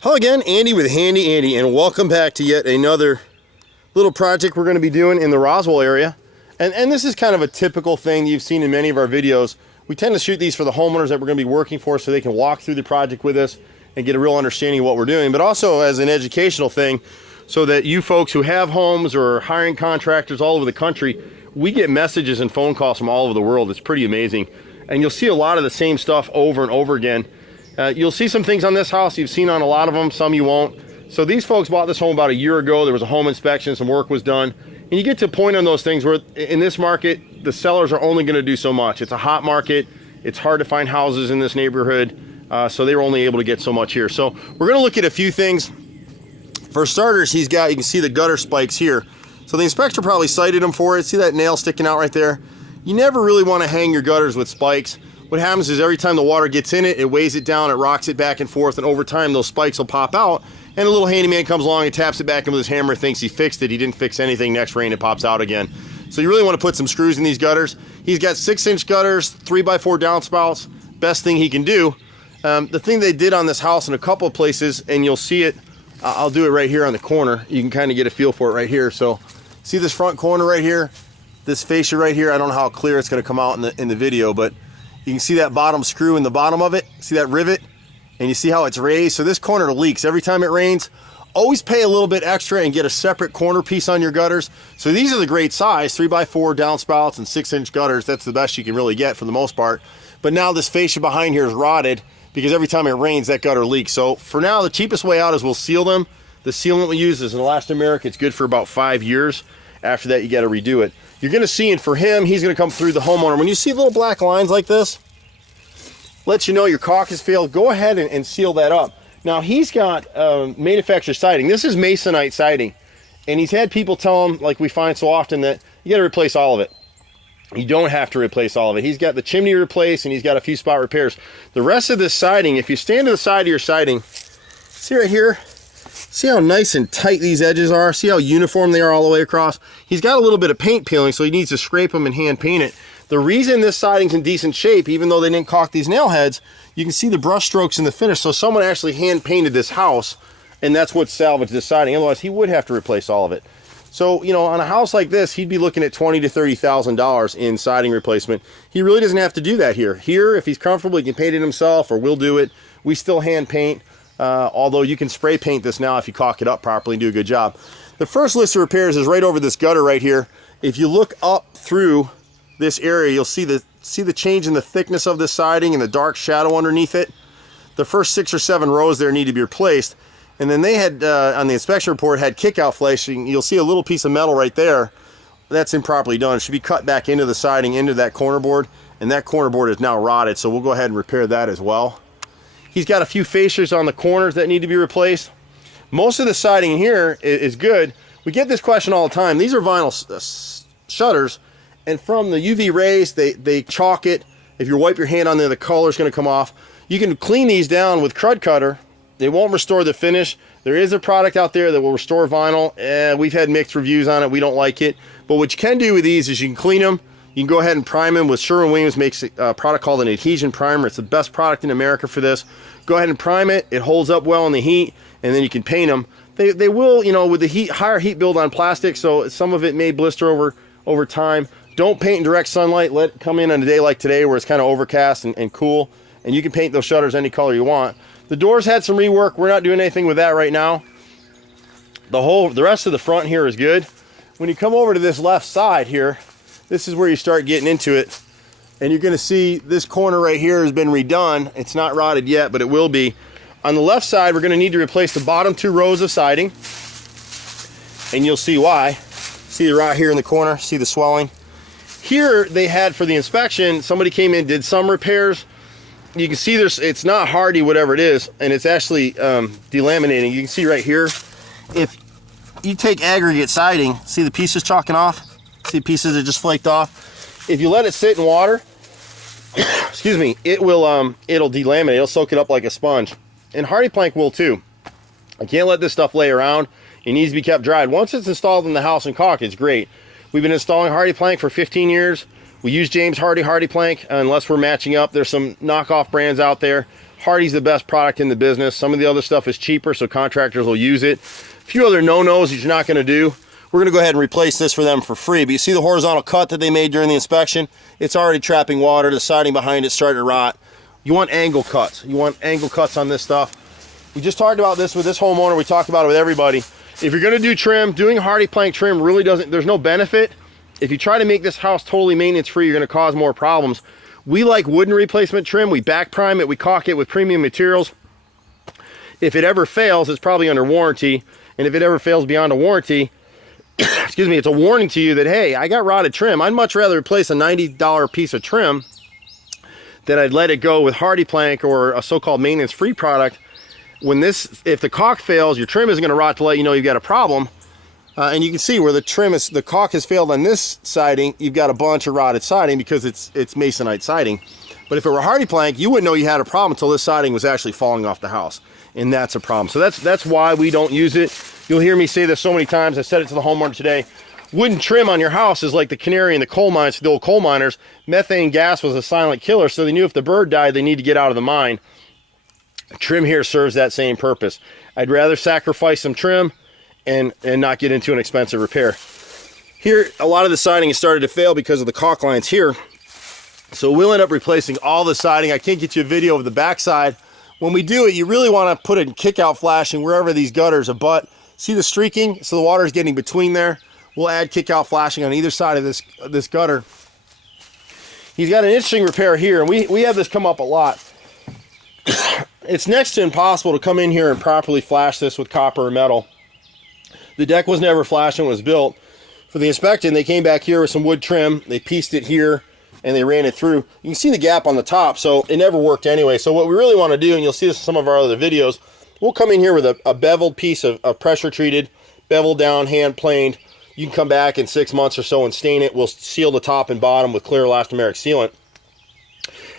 Hello again, Andy with Handy Andy, and welcome back to yet another little project we're going to be doing in the Roswell area. And this is kind of a typical thing you've seen in many of our videos. We tend to shoot these for the homeowners that we're going to be working for so they can walk through the project with us and get a real understanding of what we're doing, but also as an educational thing so that you folks who have homes or are hiring contractors all over the country, we get messages and phone calls from all over the world. It's pretty amazing. And you'll see a lot of the same stuff over and over again. You'll see some things on this house you've seen on a lot of them, some you won't. So these folks bought this home about a year ago. There was a home inspection, some work was done. And you get to a point on those things where in this market, the sellers are only gonna do so much. It's a hot market. It's hard to find houses in this neighborhood. So they were only able to get so much here. So we're gonna look at a few things. For starters, you can see the gutter spikes here. So the inspector probably cited him for it. See that nail sticking out right there? You never really wanna hang your gutters with spikes. What happens is every time the water gets in it, it weighs it down, it rocks it back and forth, and over time those spikes will pop out, and a little handyman comes along and taps it back in with his hammer, thinks he fixed it. He didn't fix anything. Next rain, it pops out again. So you really want to put some screws in these gutters. He's got 6-inch gutters, 3x4 downspouts, best thing he can do. The thing they did on this house in a couple of places, and you'll see it, I'll do it right here on the corner. You can kind of get a feel for it right here. So see this front corner right here, this fascia right here. I don't know how clear it's going to come out in the video, but you can see that bottom screw in the bottom of it. See that rivet? And you see how it's raised? So this corner leaks every time it rains. Always pay a little bit extra and get a separate corner piece on your gutters. So these are the great size, 3x4 downspouts and 6-inch gutters. That's the best you can really get for the most part. But now this fascia behind here is rotted because every time it rains, that gutter leaks. So for now, the cheapest way out is we'll seal them. The sealant we use is an elastomeric. It's good for about 5 years. After that, you got to redo it. You're going to see, and for him, he's going to come through the homeowner. When you see little black lines like this, let you know your caulk has failed. Go ahead and seal that up. Now, he's got manufactured siding. This is masonite siding. And he's had people tell him, like we find so often, that you got to replace all of it. You don't have to replace all of it. He's got the chimney replaced, and he's got a few spot repairs. The rest of this siding, if you stand to the side of your siding, see right here? See how nice and tight these edges are? See how uniform they are all the way across? He's got a little bit of paint peeling, so he needs to scrape them and hand paint it. The reason this siding's in decent shape, even though they didn't caulk these nail heads, you can see the brush strokes in the finish. So someone actually hand painted this house, and that's what salvaged this siding. Otherwise, he would have to replace all of it. So, you know, on a house like this, he'd be looking at $20,000 to $30,000 in siding replacement. He really doesn't have to do that here. Here, if he's comfortable, he can paint it himself, or we'll do it. We still hand paint. Although you can spray paint this now if you caulk it up properly and do a good job. The first list of repairs is right over this gutter right here. If you look up through this area, you'll see the change in the thickness of the siding and the dark shadow underneath it. The first 6 or 7 rows there need to be replaced. And then they had, on the inspection report, had kick-out flashing. You'll see a little piece of metal right there. That's improperly done. It should be cut back into the siding, into that corner board. And that corner board is now rotted, so we'll go ahead and repair that as well. He's got a few fascias on the corners that need to be replaced. Most of the siding here is good. We get this question all the time. These are vinyl shutters, and from the UV rays, they chalk it. If you wipe your hand on there, the color's going to come off. You can clean these down with Crud Cutter. They won't restore the finish. There is a product out there that will restore vinyl. We've had mixed reviews on it. We don't like it. But what you can do with these is you can clean them. You can go ahead and prime them with Sherwin-Williams makes a product called an adhesion primer. It's the best product in America for this. Go ahead and prime it. It holds up well in the heat, and then you can paint them. They will, you know, with the higher heat build on plastic, so some of it may blister over time. Don't paint in direct sunlight. Let it come in on a day like today where it's kind of overcast and cool, and you can paint those shutters any color you want. The doors had some rework. We're not doing anything with that right now. The rest of the front here is good. When you come over to this left side here, this is where you start getting into it, and you're going to see this corner right here has been redone. It's not rotted yet, but it will be. On the left side, we're going to need to replace the bottom 2 rows of siding, and you'll see why. See the rot here in the corner? See the swelling? Here they had, for the inspection, somebody came in, did some repairs. You can see it's not hardy, whatever it is, and it's actually delaminating. You can see right here, if you take aggregate siding, see the pieces chalking off? See pieces that just flaked off. If you let it sit in water, excuse me, it'll delaminate. It'll soak it up like a sponge. And hardy plank will too. I can't let this stuff lay around. It needs to be kept dried. Once it's installed in the house and caulked, it's great. We've been installing hardy plank for 15 years. We use James Hardy plank unless we're matching up. There's some knockoff brands out there. Hardy's the best product in the business. Some of the other stuff is cheaper, so contractors will use it. A few other no-nos that you're not going to do. We're going to go ahead and replace this for them for free. But you see the horizontal cut that they made during the inspection? It's already trapping water. The siding behind it started to rot. You want angle cuts. You want angle cuts on this stuff. We just talked about this with this homeowner. We talked about it with everybody. If you're going to do trim, doing hardy plank trim really doesn't, there's no benefit. If you try to make this house totally maintenance free, you're going to cause more problems. We like wooden replacement trim. We back prime it. We caulk it with premium materials. If it ever fails, it's probably under warranty. And if it ever fails beyond a warranty, excuse me, it's a warning to you that, hey, I got rotted trim. I'd much rather replace a $90 piece of trim than I'd let it go with hardy plank or a so-called maintenance free product. When this, if the caulk fails, your trim isn't going to rot to let you know you've got a problem. And you can see where the trim is, the caulk has failed on this siding. You've got a bunch of rotted siding because it's masonite siding. But if it were hardy plank, you wouldn't know you had a problem until this siding was actually falling off the house, and that's a problem. So that's why we don't use it. You'll hear me say this so many times. I said it to the homeowner today. Wooden trim on your house is like the canary in the coal mines to the old coal miners. Methane gas was a silent killer, so they knew if the bird died, they need to get out of the mine. Trim here serves that same purpose. I'd rather sacrifice some trim and not get into an expensive repair. Here, a lot of the siding has started to fail because of the caulk lines here. So we'll end up replacing all the siding. I can't get you a video of the backside. When we do it, you really want to put a kick-out flashing wherever these gutters abut. See the streaking? So the water is getting between there. We'll add kick-out flashing on either side of this gutter. He's got an interesting repair here, and we have this come up a lot. It's next to impossible to come in here and properly flash this with copper or metal. The deck was never flashed when it was built. For the inspection, they came back here with some wood trim. They pieced it here, and they ran it through. You can see the gap on the top, so it never worked anyway. So what we really want to do, and you'll see this in some of our other videos, we'll come in here with a beveled piece of pressure treated, beveled down, hand planed. You can come back in 6 months or so and stain it. We'll seal the top and bottom with clear elastomeric sealant,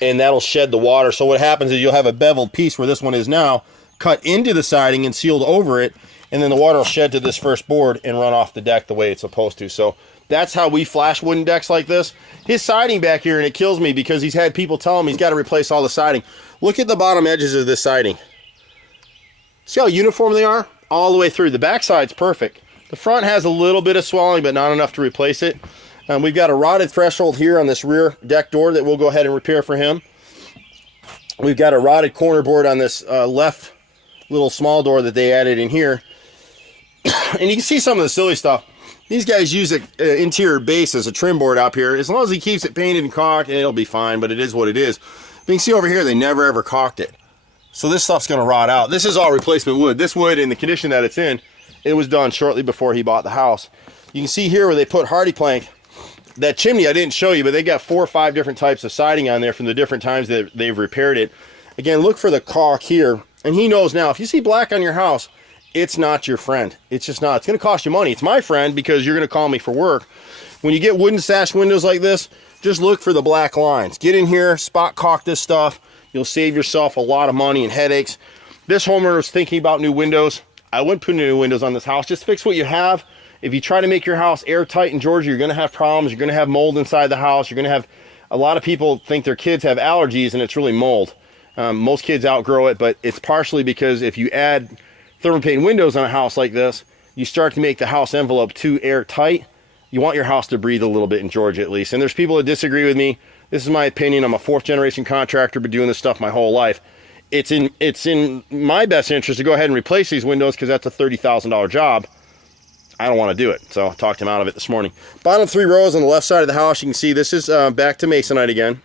and that'll shed the water. So what happens is you'll have a beveled piece where this one is now cut into the siding and sealed over it, and then the water will shed to this first board and run off the deck the way it's supposed to. So that's how we flash wooden decks like this. His siding back here, and it kills me because he's had people tell him he's got to replace all the siding. Look at the bottom edges of this siding. See how uniform they are? All the way through. The back side's perfect. The front has a little bit of swelling, but not enough to replace it. We've got a rotted threshold here on this rear deck door that we'll go ahead and repair for him. We've got a rotted corner board on this left little small door that they added in here. And you can see some of the silly stuff. These guys use an interior base as a trim board up here. As long as he keeps it painted and caulked, it'll be fine, but it is what it is. But you can see over here, they never ever caulked it. So this stuff's going to rot out. This is all replacement wood. This wood, in the condition that it's in, it was done shortly before he bought the house. You can see here where they put hardy plank. That chimney I didn't show you, but they got 4 or 5 different types of siding on there from the different times that they've repaired it. Again, look for the caulk here. And he knows now, if you see black on your house, it's not your friend. It's just not. It's going to cost you money. It's my friend because you're going to call me for work. When you get wooden sash windows like this, just look for the black lines. Get in here, spot caulk this stuff. You'll save yourself a lot of money and headaches. This homeowner is thinking about new windows. I wouldn't put new windows on this house. Just fix what you have. If you try to make your house airtight in Georgia, you're going to have problems. You're going to have mold inside the house. You're going to have, a lot of people think their kids have allergies, and it's really mold. Most kids outgrow it, but it's partially because if you add thermopane windows on a house like this, you start to make the house envelope too airtight. You want your house to breathe a little bit in Georgia at least. And there's people that disagree with me. This is my opinion. I'm a 4th generation contractor, been doing this stuff my whole life. It's in my best interest to go ahead and replace these windows because that's a $30,000 job. I don't want to do it, so I talked him out of it this morning. Bottom 3 rows on the left side of the house, you can see this is back to masonite again.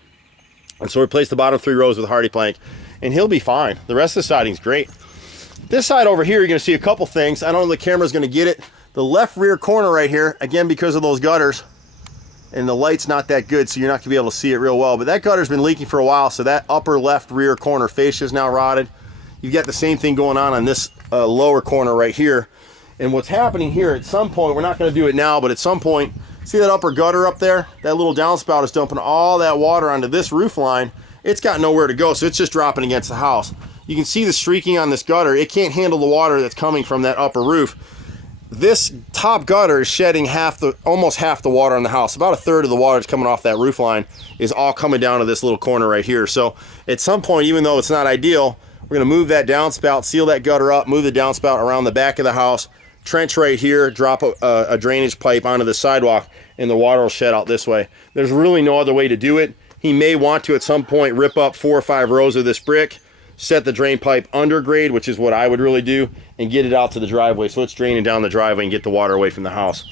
And so replace the bottom 3 rows with hardy plank, and he'll be fine. The rest of the siding's great. This side over here, you're going to see a couple things. I don't know if the camera's going to get it. The left rear corner right here, again, because of those gutters, and the light's not that good, so you're not going to be able to see it real well, but that gutter's been leaking for a while, so that upper left rear corner fascia is now rotted. You've got the same thing going on this lower corner right here. And what's happening here, at some point, we're not going to do it now, but at some point, see that upper gutter up there? That little downspout is dumping all that water onto this roof line. It's got nowhere to go, so it's just dropping against the house. You can see the streaking on this gutter. It can't handle the water that's coming from that upper roof. this top gutter is shedding almost half the water in the house. About a third of the water that's coming off that roof line is all coming down to this little corner right here. So at some point, even though it's not ideal, we're gonna move that downspout, seal that gutter up, move the downspout around the back of the house, trench right here, drop a drainage pipe onto the sidewalk, and the water will shed out this way. There's really no other way to do it. He may want to at some point rip up 4 or 5 rows of this brick, set the drain pipe under grade, which is what I would really do, and get it out to the driveway so it's draining down the driveway and get the water away from the house.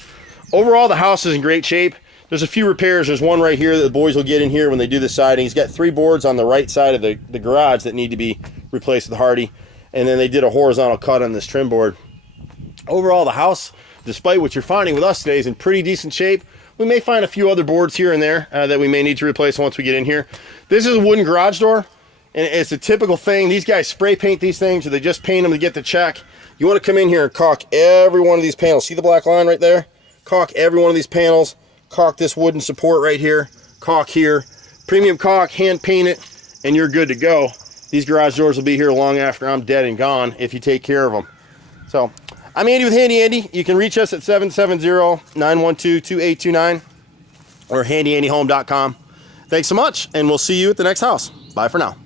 Overall, the house is in great shape. There's a few repairs. There's one right here that the boys will get in here when they do the siding. He's got 3 boards on the right side of the garage that need to be replaced with hardy, and then they did a horizontal cut on this trim board. Overall, the house, despite what you're finding with us today, is in pretty decent shape. We may find a few other boards here and there that we may need to replace once we get in here. This is a wooden garage door, and it's a typical thing. These guys spray paint these things, or they just paint them to get the check. You want to come in here and caulk every one of these panels. See the black line right there? Caulk every one of these panels. Caulk this wooden support right here. Caulk here. Premium caulk, hand paint it, and you're good to go. These garage doors will be here long after I'm dead and gone if you take care of them. So, I'm Andy with Handy Andy. You can reach us at 770-912-2829 or handyandyhome.com. Thanks so much, and we'll see you at the next house. Bye for now.